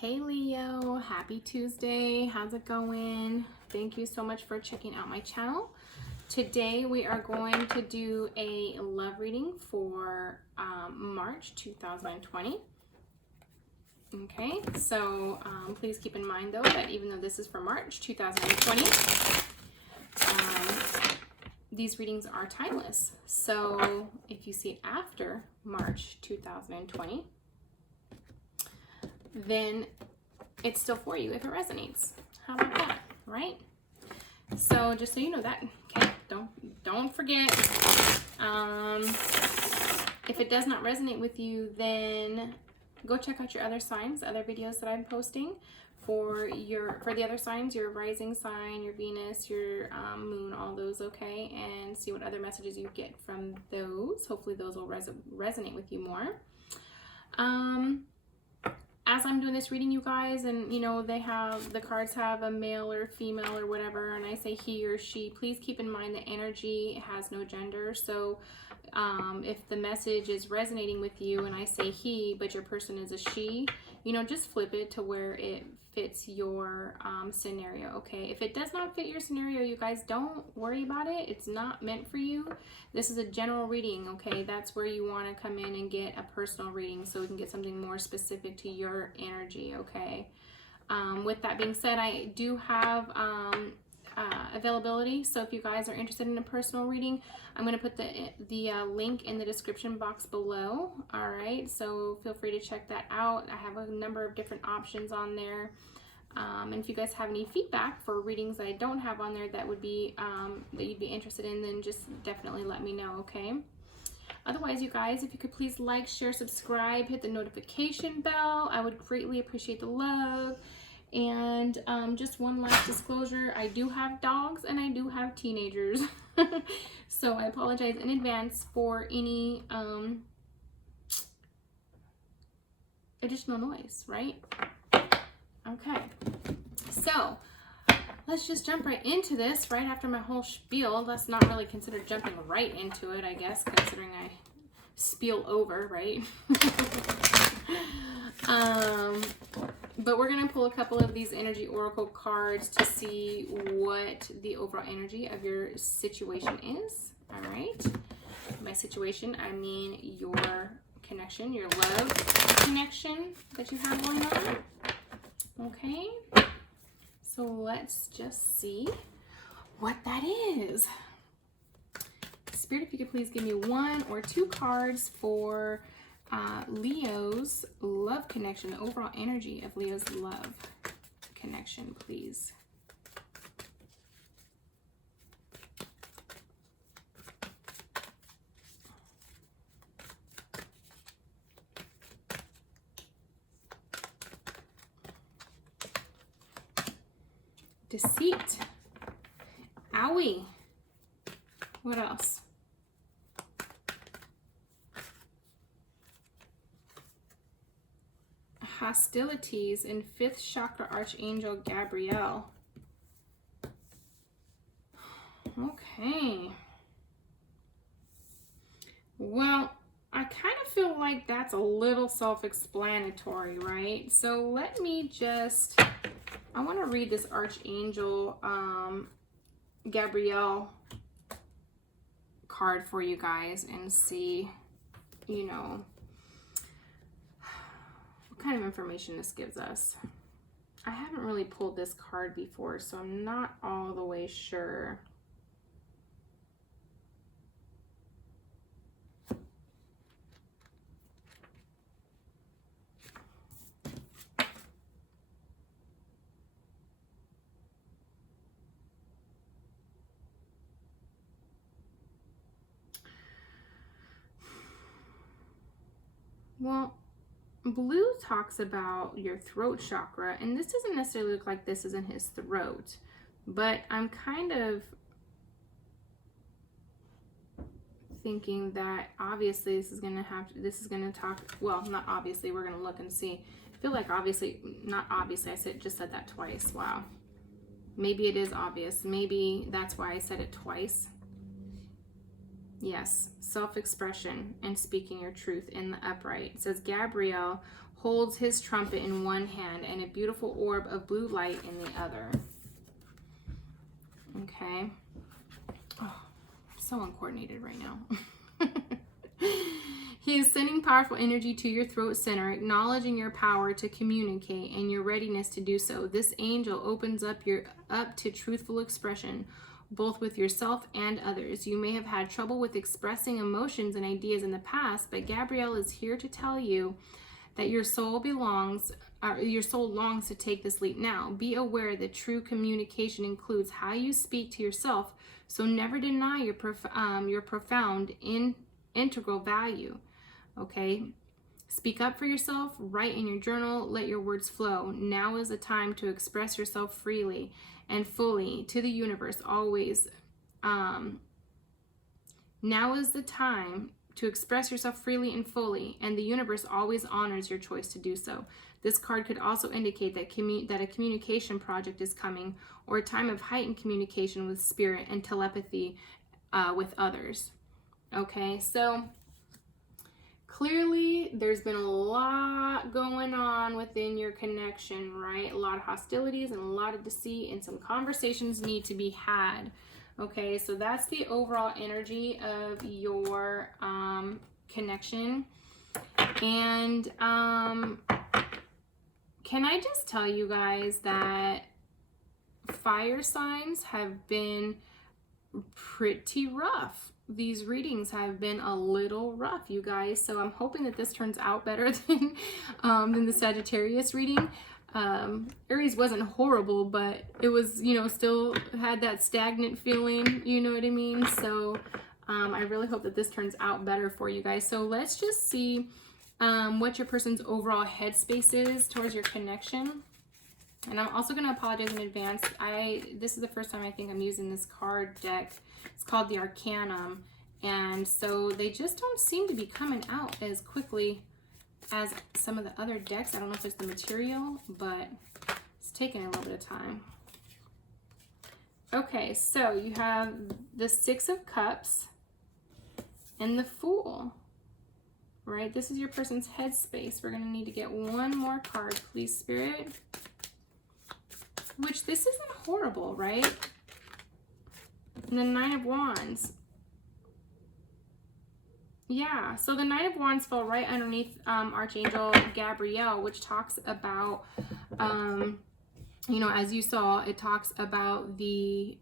Hey Leo, happy Tuesday. How's it going? Thank you so much for checking out my channel. Today we are going to do a love reading for March 2020. Okay, so please keep in mind though that even though this is for March 2020, these readings are timeless. So if you see it after March 2020, then it's still for you if it resonates. How about that, right? So just so you know that, okay? Don't forget. If it does not resonate with you, then go check out your other signs, other videos that I'm posting for the other signs, your rising sign, your Venus, your moon, all those, okay? And see what other messages you get from those. Hopefully those will resonate with you more. As I'm doing this reading, you guys, and you know, the cards have a male or female or whatever, and I say he or she, please keep in mind that energy has no gender. So if the message is resonating with you and I say he, but your person is a she, you know, just flip it to where it fits your scenario, okay? If it does not fit your scenario, you guys, don't worry about it. It's not meant for you. This is a general reading, okay? That's where you want to come in and get a personal reading so we can get something more specific to your energy, okay? With that being said, I do have availability, so if you guys are interested in a personal reading, I'm going to put the link in the description box below. All right, so feel free to check that out. I have a number of different options on there, and if you guys have any feedback for readings that I don't have on there that would be that you'd be interested in, then just definitely let me know, okay? Otherwise, you guys, if you could please like, share, subscribe, hit the notification bell, I would greatly appreciate the love. And just one last disclosure, I do have dogs and I do have teenagers. So I apologize in advance for any additional noise, right? Okay, so let's just jump right into this right after my whole spiel. That's not really considered jumping right into it, I guess, considering I spiel over, right? But we're going to pull a couple of these energy oracle cards to see what the overall energy of your situation is. All right. By situation, I mean your connection, your love connection that you have going on. Okay. So let's just see what that is. Spirit, if you could please give me one or two cards for Leo's love connection, the overall energy of Leo's love connection, please. Deceit. Owie. What else? Hostilities in 5th chakra archangel Gabriel. Okay. Well, I kind of feel like that's a little self-explanatory, right? So let me just, I want to read this archangel Gabriel card for you guys and see, you know, what kind of information this gives us. I haven't really pulled this card before, so I'm not all the way sure. Well, blue talks about your throat chakra, and this doesn't necessarily look like this is in his throat, but I'm kind of thinking that obviously this is going to talk, well, not obviously, we're going to look and see. I feel like obviously, not obviously, just said that twice. Wow. Maybe it is obvious. Maybe that's why I said it twice. Yes, self-expression and speaking your truth in the upright. It says, Gabriel holds his trumpet in one hand and a beautiful orb of blue light in the other. Okay. Oh, so uncoordinated right now. He is sending powerful energy to your throat center, acknowledging your power to communicate and your readiness to do so. This angel opens up to truthful expression, both with yourself and others. You may have had trouble with expressing emotions and ideas in the past, but Gabrielle is here to tell you that your soul longs to take this leap now. Be aware that true communication includes how you speak to yourself, so never deny your profound integral value. Okay? Speak up for yourself, write in your journal, let your words flow. Now is the time to express yourself freely and fully to the universe, always. Now is the time to express yourself freely and fully, and the universe always honors your choice to do so. This card could also indicate that a communication project is coming, or a time of heightened communication with spirit and telepathy with others. Okay, so clearly there's been a lot going on within your connection, right? A lot of hostilities and a lot of deceit, and some conversations need to be had. Okay, so that's the overall energy of your connection. And can I just tell you guys that fire signs have been pretty rough. These readings have been a little rough, you guys. So I'm hoping that this turns out better than the Sagittarius reading. Aries wasn't horrible, but it was, still had that stagnant feeling, you know what I mean? So I really hope that this turns out better for you guys. So let's just see what your person's overall headspace is towards your connection. And I'm also going to apologize in advance. This is the first time I think I'm using this card deck. It's called the Arcanum. And so they just don't seem to be coming out as quickly as some of the other decks. I don't know if it's the material, but it's taking a little bit of time. Okay, so you have the Six of Cups and the Fool, right? This is your person's headspace. We're going to need to get one more card, please, Spirit. Which, this isn't horrible, right? And the Nine of Wands. Yeah, so the Knight of Wands fell right underneath Archangel Gabrielle, which talks about, as you saw, it talks about the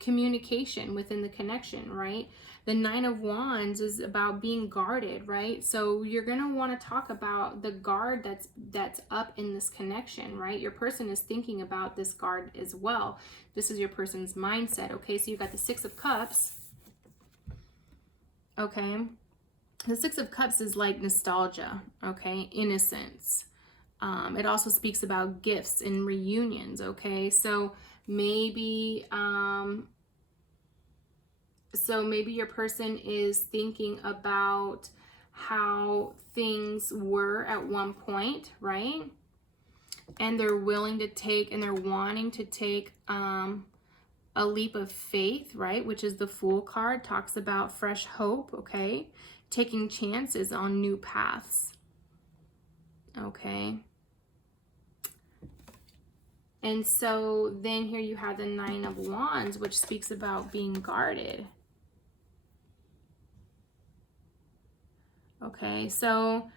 communication within the connection, right? The Nine of Wands is about being guarded, right? So you're going to want to talk about the guard that's up in this connection, right? Your person is thinking about this guard as well. This is your person's mindset, okay? So you got the Six of Cups, okay? The Six of Cups is like nostalgia, okay? Innocence. It also speaks about gifts and reunions, okay? So maybe your person is thinking about how things were at one point, right? And they're willing to take, and they're wanting to take a leap of faith, right? Which is the Fool card, talks about fresh hope, okay? Taking chances on new paths, okay? And so then here you have the Nine of Wands, which speaks about being guarded. Okay, so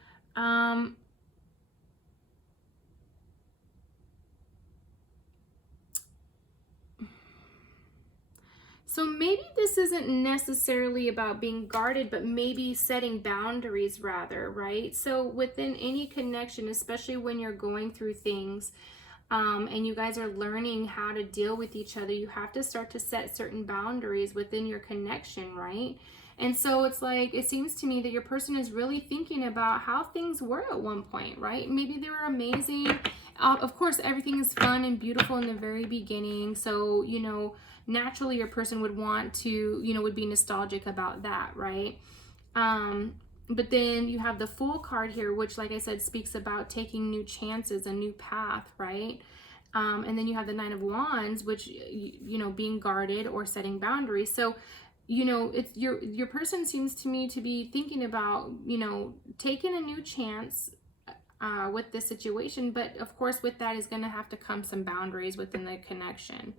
maybe this isn't necessarily about being guarded, but maybe setting boundaries rather, right? So within any connection, especially when you're going through things, and you guys are learning how to deal with each other, you have to start to set certain boundaries within your connection, right? And so it's like, it seems to me that your person is really thinking about how things were at one point, right? Maybe they were amazing. Of course, everything is fun and beautiful in the very beginning. So, naturally your person would want to, would be nostalgic about that, right? But then you have the Fool card here, which, like I said, speaks about taking new chances, a new path, right? And then you have the Nine of Wands, which, being guarded or setting boundaries. So, it's your person seems to me to be thinking about, taking a new chance, with this situation. But of course, with that is going to have to come some boundaries within the connection.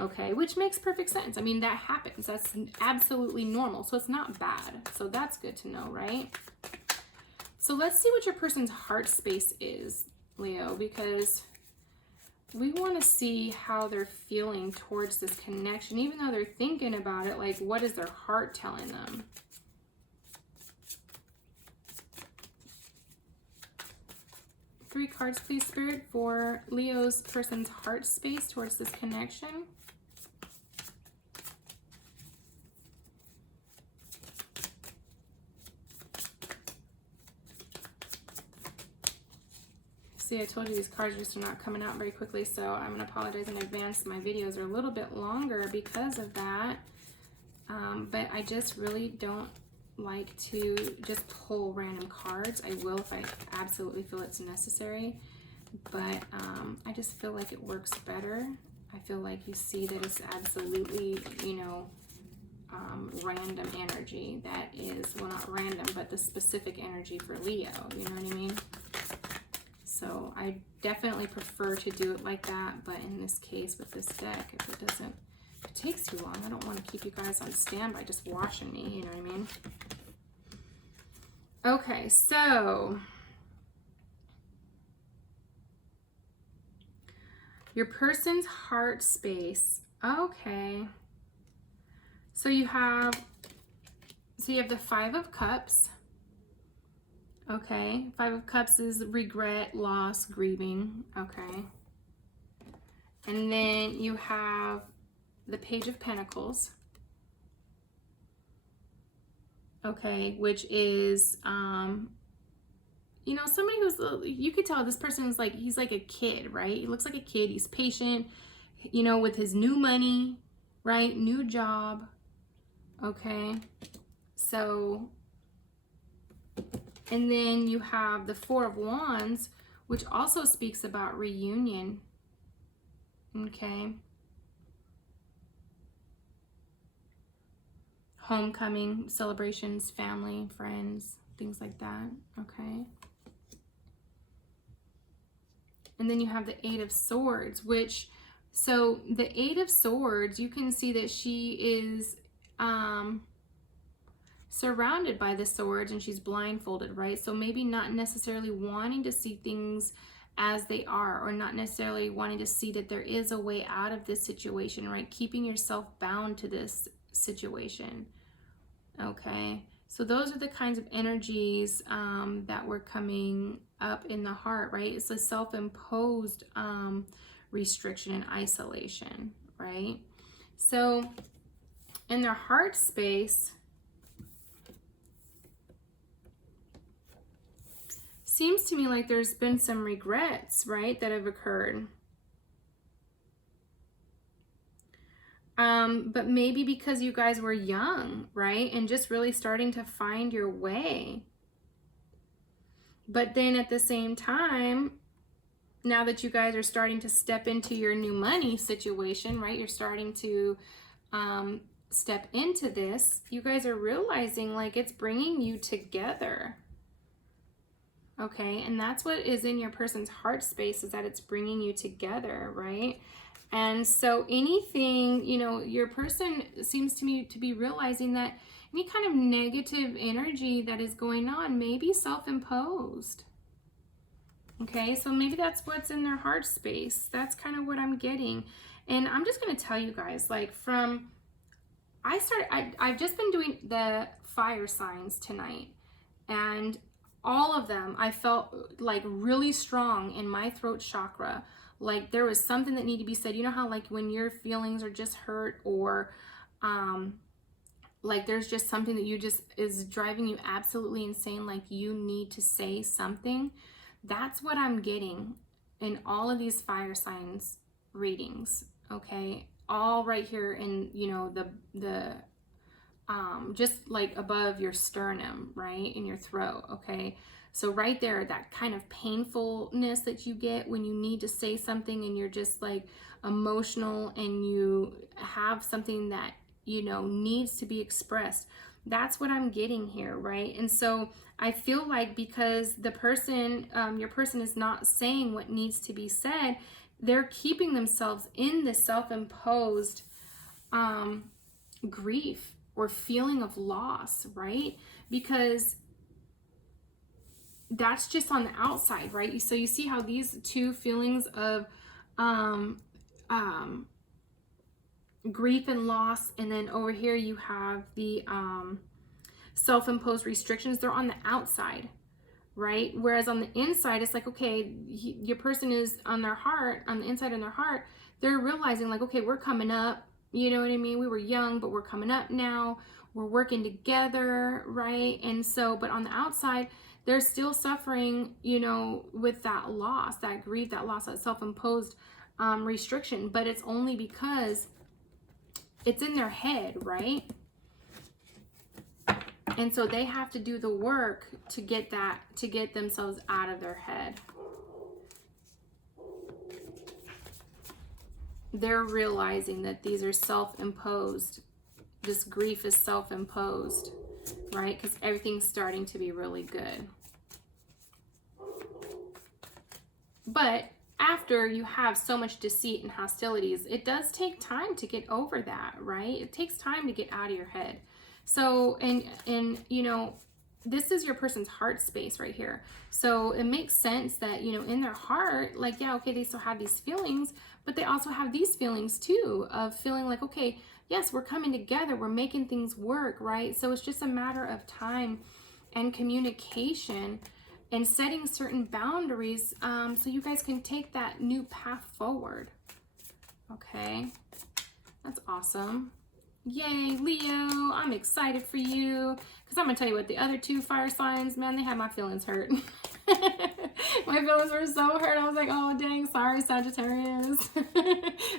Okay, which makes perfect sense. I mean, that happens. That's absolutely normal. So it's not bad. So that's good to know, right? So let's see what your person's heart space is, Leo, because we want to see how they're feeling towards this connection. Even though they're thinking about it, like, what is their heart telling them? Three cards, please, Spirit, for Leo's person's heart space towards this connection. See, I told you these cards just are not coming out very quickly, so I'm going to apologize in advance. My videos are a little bit longer because of that, but I just really don't like to just pull random cards. I will if I absolutely feel it's necessary, but I just feel like it works better. I feel like you see that it's absolutely, you know, random energy that is, well, not random, but the specific energy for Leo, you know what I mean? So I definitely prefer to do it like that, but in this case with this deck, if it takes too long, I don't want to keep you guys on standby just watching me, you know what I mean? Okay, so your person's heart space. Okay. So you have the Five of Cups. Okay, Five of Cups is regret, loss, grieving. Okay. And then you have the Page of Pentacles. Okay, which is, you know, somebody who's, you could tell this person is like, he's like a kid, right? He looks like a kid. He's patient, you know, with his new money, right? New job. Okay. So, and then you have the Four of Wands, which also speaks about reunion. Okay. Homecoming, celebrations, family, friends, things like that. Okay. And then you have the Eight of Swords, which, so the Eight of Swords, you can see that she is surrounded by the swords and she's blindfolded, right? So maybe not necessarily wanting to see things as they are, or not necessarily wanting to see that there is a way out of this situation, right? Keeping yourself bound to this situation. Okay, so those are the kinds of energies that were coming up in the heart, right? It's a self-imposed restriction and isolation, right? So in their heart space, seems to me like there's been some regrets, right, that have occurred. But maybe because you guys were young, right, and just really starting to find your way. But then at the same time, now that you guys are starting to step into your new money situation, right, you're starting to step into this, you guys are realizing like it's bringing you together. Okay, and that's what is in your person's heart space, is that it's bringing you together, right? And so anything, you know, your person seems to me to be realizing that any kind of negative energy that is going on may be self-imposed. Okay, so maybe that's what's in their heart space. That's kind of what I'm getting. And I'm just going to tell you guys, like I've just been doing the fire signs tonight, and all of them, I felt like really strong in my throat chakra. Like there was something that needed to be said. You know how like when your feelings are just hurt, or like there's just something that you just is driving you absolutely insane, like you need to say something. That's what I'm getting in all of these fire signs readings. Okay, all right here in, you know, the just like above your sternum, right, in your throat. Okay, so right there, that kind of painfulness that you get when you need to say something and you're just like emotional and you have something that, you know, needs to be expressed. That's what I'm getting here, right? And so I feel like because the person, your person is not saying what needs to be said, they're keeping themselves in the self-imposed grief or feeling of loss, right? Because that's just on the outside, right? So you see how these two feelings of grief and loss, and then over here you have the self-imposed restrictions, they're on the outside, right? Whereas on the inside, it's like, okay, your person is on their heart, on the inside of their heart, they're realizing like, okay, we're coming up, you know what I mean? We were young, but we're coming up now. We're working together, right? And so, but on the outside, they're still suffering, you know, with that loss, that grief, that loss, that self-imposed restriction. But it's only because it's in their head, right? And so they have to do the work to get that, to get themselves out of their head. They're realizing that these are self-imposed. This grief is self-imposed, right? Because everything's starting to be really good. But after you have so much deceit and hostilities, it does take time to get over that, right? It takes time to get out of your head. So, and you know, this is your person's heart space right here. So it makes sense that, you know, in their heart, like, yeah, okay, they still have these feelings, but they also have these feelings too of feeling like, okay, yes, we're coming together, we're making things work, right? So it's just a matter of time and communication and setting certain boundaries so you guys can take that new path forward. Okay, that's awesome. Yay, Leo, I'm excited for you. Because I'm going to tell you what, the other two fire signs, man, they had my feelings hurt. My feelings were so hurt. I was like, oh, dang, sorry, Sagittarius. I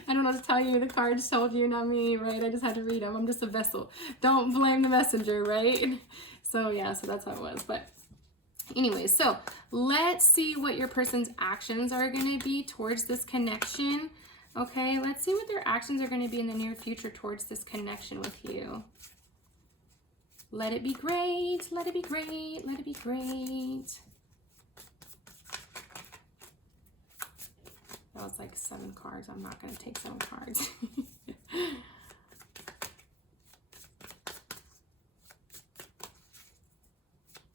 don't know what to tell you. The cards told you, not me, right? I just had to read them. I'm just a vessel. Don't blame the messenger, right? So, yeah, so that's how it was. But anyway, so let's see what your person's actions are going to be towards this connection. Okay, let's see what their actions are going to be in the near future towards this connection with you. Let it be great. Let it be great. Let it be great. That was like 7 cards. I'm not going to take 7 cards.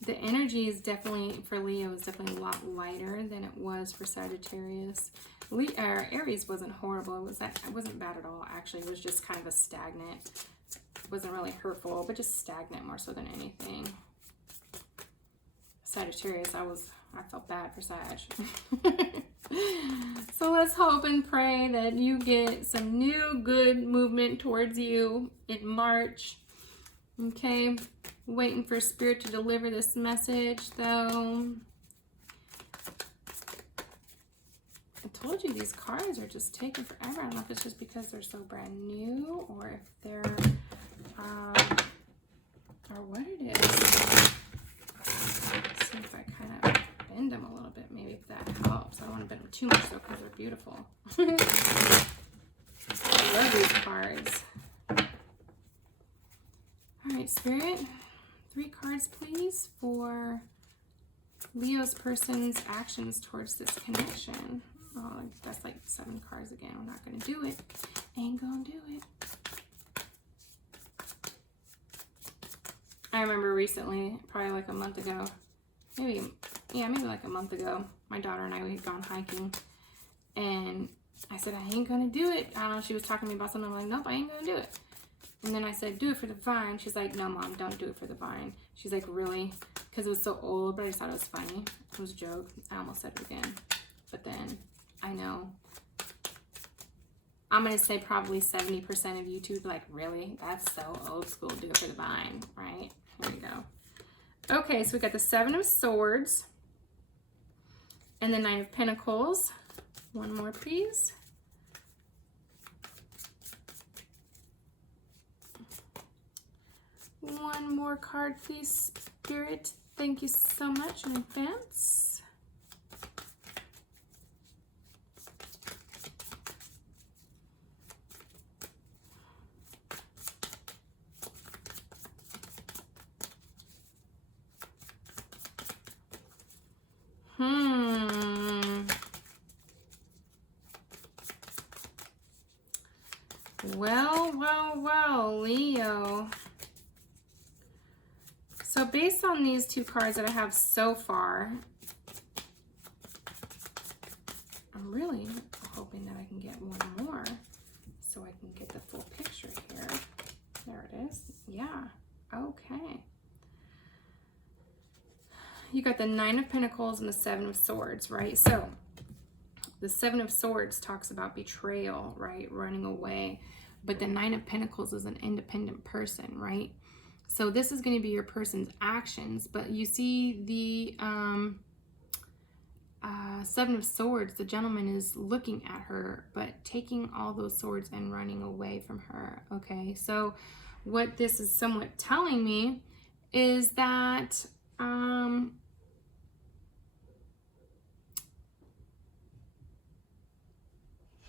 The energy is definitely, for Leo, is definitely a lot lighter than it was for Sagittarius. Aries wasn't horrible. It wasn't bad at all, actually. It was just kind of a stagnant. It wasn't really hurtful, but just stagnant more so than anything. Sagittarius, I felt bad for Sag. So let's hope and pray that you get some new good movement towards you in March. Okay, waiting for Spirit to deliver this message, though. I told you these cards are just taking forever. I don't know if it's just because they're so brand new or if they're, or what it is. Let's see if I kind of bend them a little bit, maybe if that helps. I don't want to bend them too much though because they're beautiful. I love these cards. All right, Spirit, 3 cards, please, for Leo's person's actions towards this connection. Oh, that's like 7 cards again. I'm not going to do it. Ain't going to do it. I remember recently, probably like a month ago, maybe like a month ago, my daughter and I, we had gone hiking. And I said, I ain't going to do it. I don't know, she was talking to me about something. I'm like, nope, I ain't going to do it. And then I said, do it for the vine. She's like, no, Mom, don't do it for the vine. She's like, really? Because it was so old, but I just thought it was funny. It was a joke. I almost said it again. But then I know. I'm going to say probably 70% of you two like, really? That's so old school. Do it for the vine, right? Here we go. Okay, so we got the 7 of Swords and the 9 of Pentacles. One more, please. One more card, please, Spirit. Thank you so much in advance. Well, well, well, Leo. So based on these two cards that I have so far, I'm really hoping that I can get one more so I can get the full picture here. There it is. Yeah. Okay. You got the Nine of Pentacles and the Seven of Swords, right? So the Seven of Swords talks about betrayal, right? Running away. But the Nine of Pentacles is an independent person, right? So this is going to be your person's actions. But you see the Seven of Swords, the gentleman is looking at her, but taking all those swords and running away from her, okay? So what this is somewhat telling me is that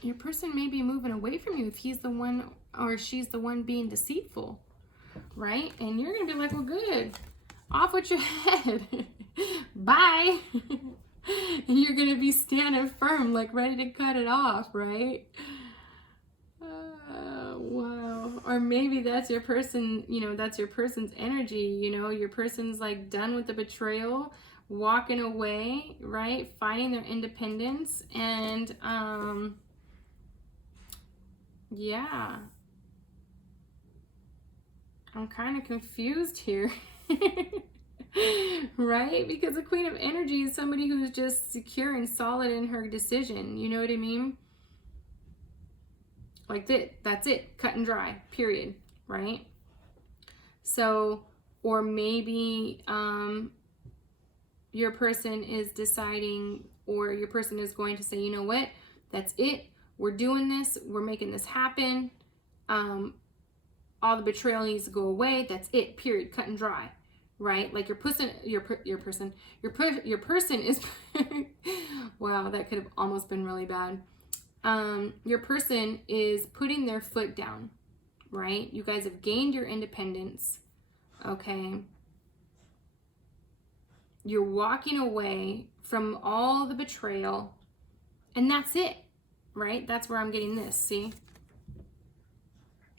your person may be moving away from you if he's the one or she's the one being deceitful, right? And you're going to be like, well, good. Off with your head. Bye. And you're going to be standing firm, like ready to cut it off, right? Wow. Or maybe that's your person, you know, that's your person's energy, you know, your person's like done with the betrayal, walking away, right? Finding their independence. And, yeah. I'm kind of confused here. Right? Because the Queen of Energy is somebody who's just secure and solid in her decision. You know what I mean? Like that's it. Cut and dry. Period. Right? So, or maybe your person is deciding, or your person is going to say, you know what? That's it. We're doing this. We're making this happen. All the betrayal needs to go away. That's it. Period. Cut and dry. Right? Like your person is wow, that could have almost been really bad. Your person is putting their foot down, right? You guys have gained your independence, okay? You're walking away from all the betrayal, and that's it, right? That's where I'm getting this, see?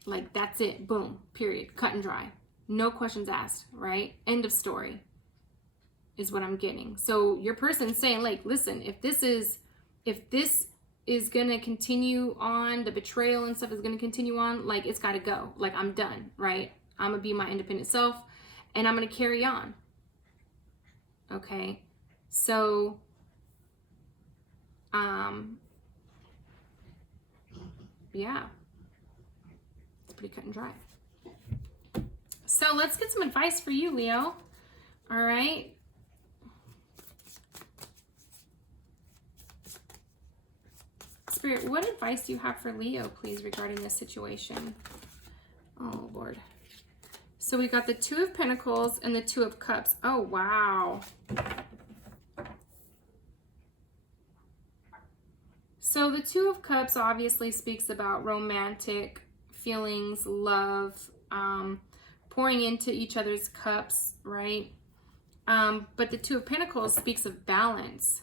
Like, that's it, boom, period, cut and dry. No questions asked, right? End of story is what I'm getting. So your person's saying, like, listen, if this is going to continue on, the betrayal and stuff is going to continue on, like, it's got to go. Like, I'm done, right? I'm going to be my independent self, and I'm going to carry on. Okay? So, yeah. It's pretty cut and dry. So let's get some advice for you, Leo. All right. Spirit, what advice do you have for Leo, please, regarding this situation? Oh, Lord. So we got the Two of Pentacles and the Two of Cups. Oh, wow. So the Two of Cups obviously speaks about romantic feelings, love, pouring into each other's cups, right? But the Two of Pentacles speaks of balance,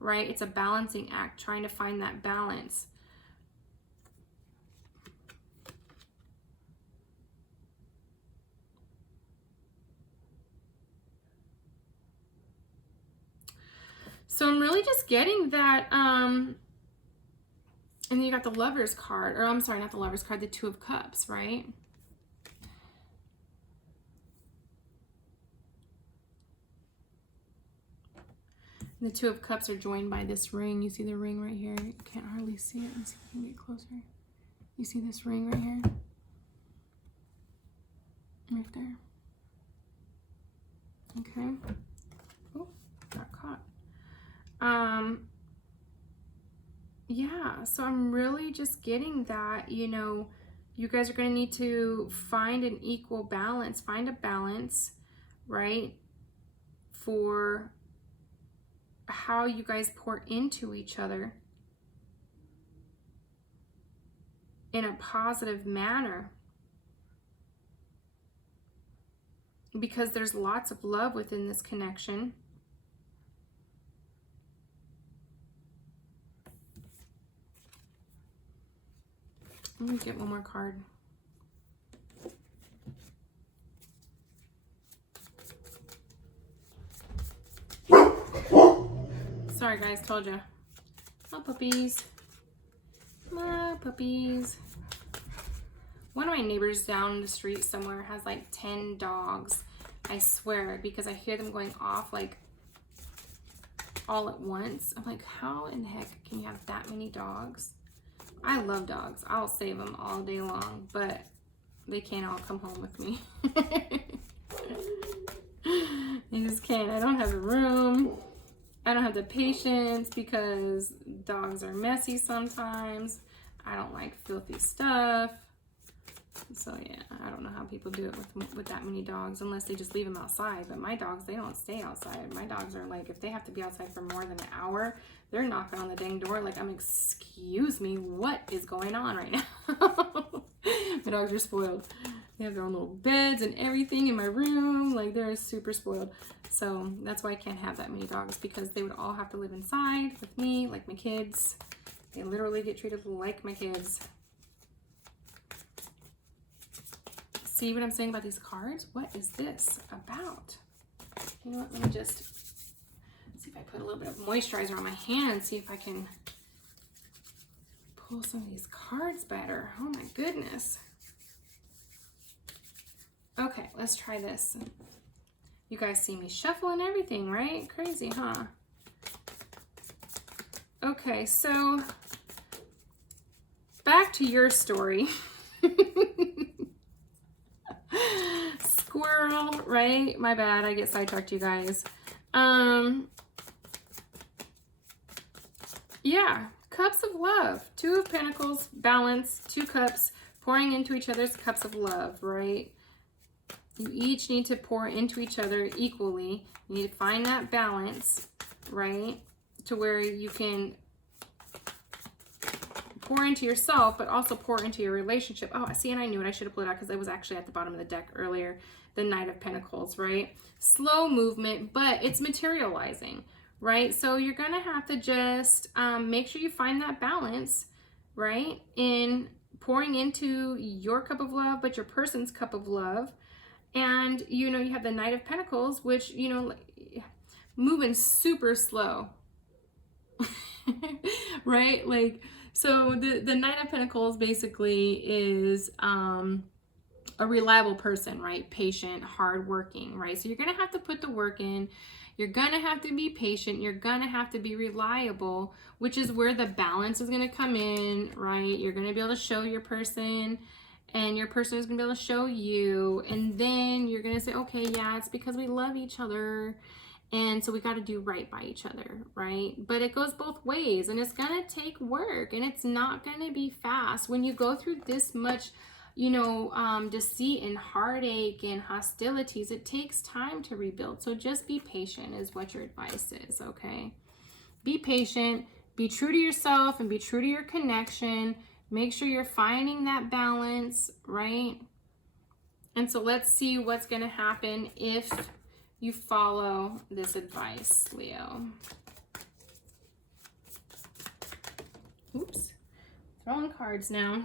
right? It's a balancing act, trying to find that balance. So I'm really just getting that, and then you got the Lover's card, or I'm sorry, not the Lover's card, the Two of Cups, right? The Two of Cups are joined by this ring. You see the ring right here? You can't hardly see it. Let's see if I can get closer. You see this ring right here? Right there. Okay. Oh, got caught. Yeah, so I'm really just getting that, you know, you guys are going to need to find an equal balance, find a balance, right, for how you guys pour into each other in a positive manner, because there's lots of love within this connection. Let me get one more card. Sorry guys, told you. My puppies. My puppies. One of my neighbors down the street somewhere has like 10 dogs. I swear, because I hear them going off like all at once. I'm like, how in the heck can you have that many dogs? I love dogs. I'll save them all day long, but they can't all come home with me. They just can't. I don't have the room. I don't have the patience because dogs are messy sometimes. I don't like filthy stuff. So yeah, I don't know how people do it with that many dogs unless they just leave them outside. But my dogs, they don't stay outside. My dogs are like, if they have to be outside for more than an hour, they're knocking on the dang door like, excuse me, what is going on right now? My dogs are spoiled. They have their own little beds and everything in my room. Like, they're super spoiled. So that's why I can't have that many dogs, because they would all have to live inside with me, like my kids. They literally get treated like my kids. See what I'm saying about these cards? What is this about? You know what? Let me just see if I put a little bit of moisturizer on my hand. See if I can pull some of these cards better. Oh my goodness. Okay, let's try this. You guys see me shuffle and everything, right? Crazy, huh? Okay, so back to your story. Squirrel, right? My bad, I get sidetracked, you guys. Yeah, cups of love. 2 of Pentacles, balance, 2 cups, pouring into each other's cups of love, right? You each need to pour into each other equally. You need to find that balance, right? To where you can pour into yourself, but also pour into your relationship. Oh, see, and I knew it. I should have pulled it out because it was actually at the bottom of the deck earlier. The Knight of Pentacles, right? Slow movement, but it's materializing, right? So you're going to have to just make sure you find that balance, right? In pouring into your cup of love, but your person's cup of love. And, you know, you have the Knight of Pentacles, which, you know, moving super slow, right? Like, so the Knight of Pentacles basically is a reliable person, right? Patient, hardworking, right? So you're going to have to put the work in. You're going to have to be patient. You're going to have to be reliable, which is where the balance is going to come in, right? You're going to be able to show your person, and your person is going to be able to show you. And then you're going to say, okay, yeah, it's because we love each other. And so we got to do right by each other, right? But it goes both ways, and it's going to take work, and it's not going to be fast. When you go through this much, you know, deceit and heartache and hostilities, it takes time to rebuild. So just be patient is what your advice is, okay? Be patient, be true to yourself, and be true to your connection. Make sure you're finding that balance, right? And so let's see what's going to happen if you follow this advice, Leo. Oops. Throwing cards now.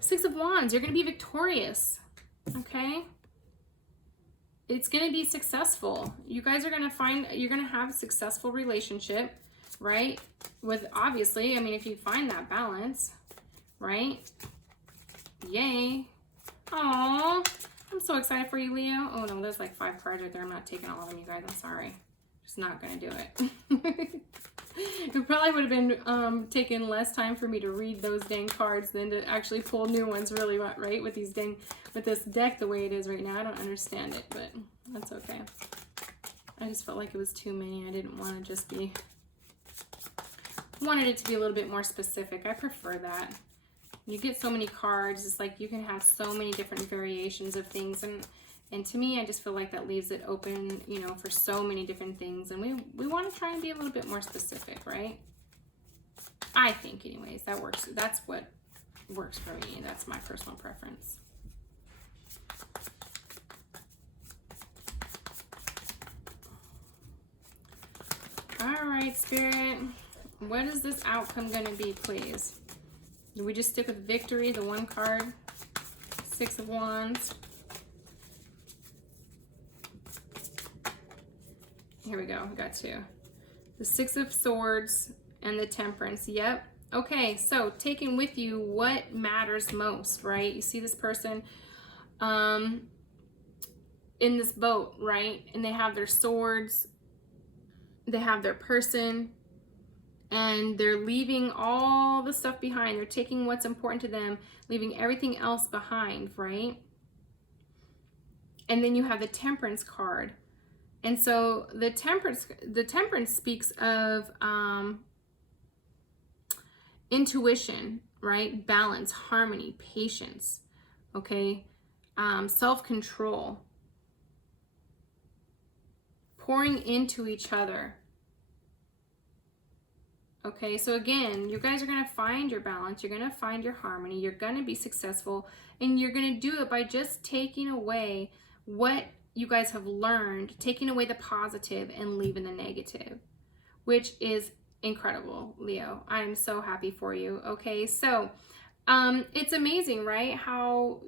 6 of Wands. You're going to be victorious, okay? It's going to be successful. You guys are going to find, you're going to have a successful relationship, right? With, obviously, I mean, if you find that balance, right? Yay. Aww. I'm so excited for you, Leo. Oh no, there's like 5 cards right there. I'm not taking all of them, you guys. I'm sorry. Just not gonna do it. It probably would have been taking less time for me to read those dang cards than to actually pull new ones, really, right? With these with this deck the way it is right now. I don't understand it, but that's okay. I just felt like it was too many. I didn't want to just be, wanted it to be a little bit more specific. I prefer that. You get so many cards, it's like you can have so many different variations of things, and to me, I just feel like that leaves it open, you know, for so many different things, and we want to try and be a little bit more specific, right? I think, anyways, that works. That's what works for me. That's my personal preference. All right, Spirit, what is this outcome going to be, please? We just stick with victory, the one card. Six of Wands. Here we go, we got two. The Six of Swords and the Temperance. Yep. Okay, so taking with you what matters most, right? You see this person in this boat, right? And they have their swords, they have their person, and they're leaving all the stuff behind. They're taking what's important to them, leaving everything else behind, right? And then you have the Temperance card. And so the temperance speaks of intuition, right? Balance, harmony, patience, okay? Self-control, pouring into each other. Okay, so again, you guys are going to find your balance, you're going to find your harmony, you're going to be successful, and you're going to do it by just taking away what you guys have learned, taking away the positive and leaving the negative, which is incredible, Leo. I'm so happy for you. Okay, so it's amazing, right? How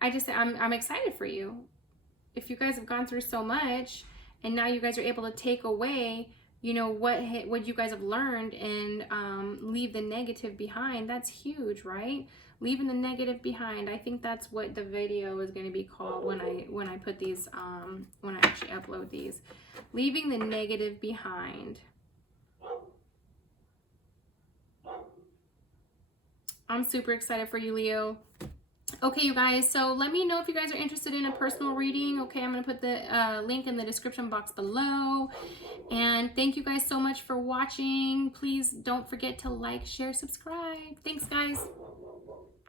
I'm excited for you. If you guys have gone through so much and now you guys are able to take away, you know, what you guys have learned and leave the negative behind, that's huge, right? Leaving the negative behind. I think that's what the video is going to be called when I put these, when I actually upload these. Leaving the negative behind. I'm super excited for you, Leo. Okay, you guys, so let me know if you guys are interested in a personal reading. Okay, I'm going to put the link in the description box below. And thank you guys so much for watching. Please don't forget to like, share, subscribe. Thanks, guys.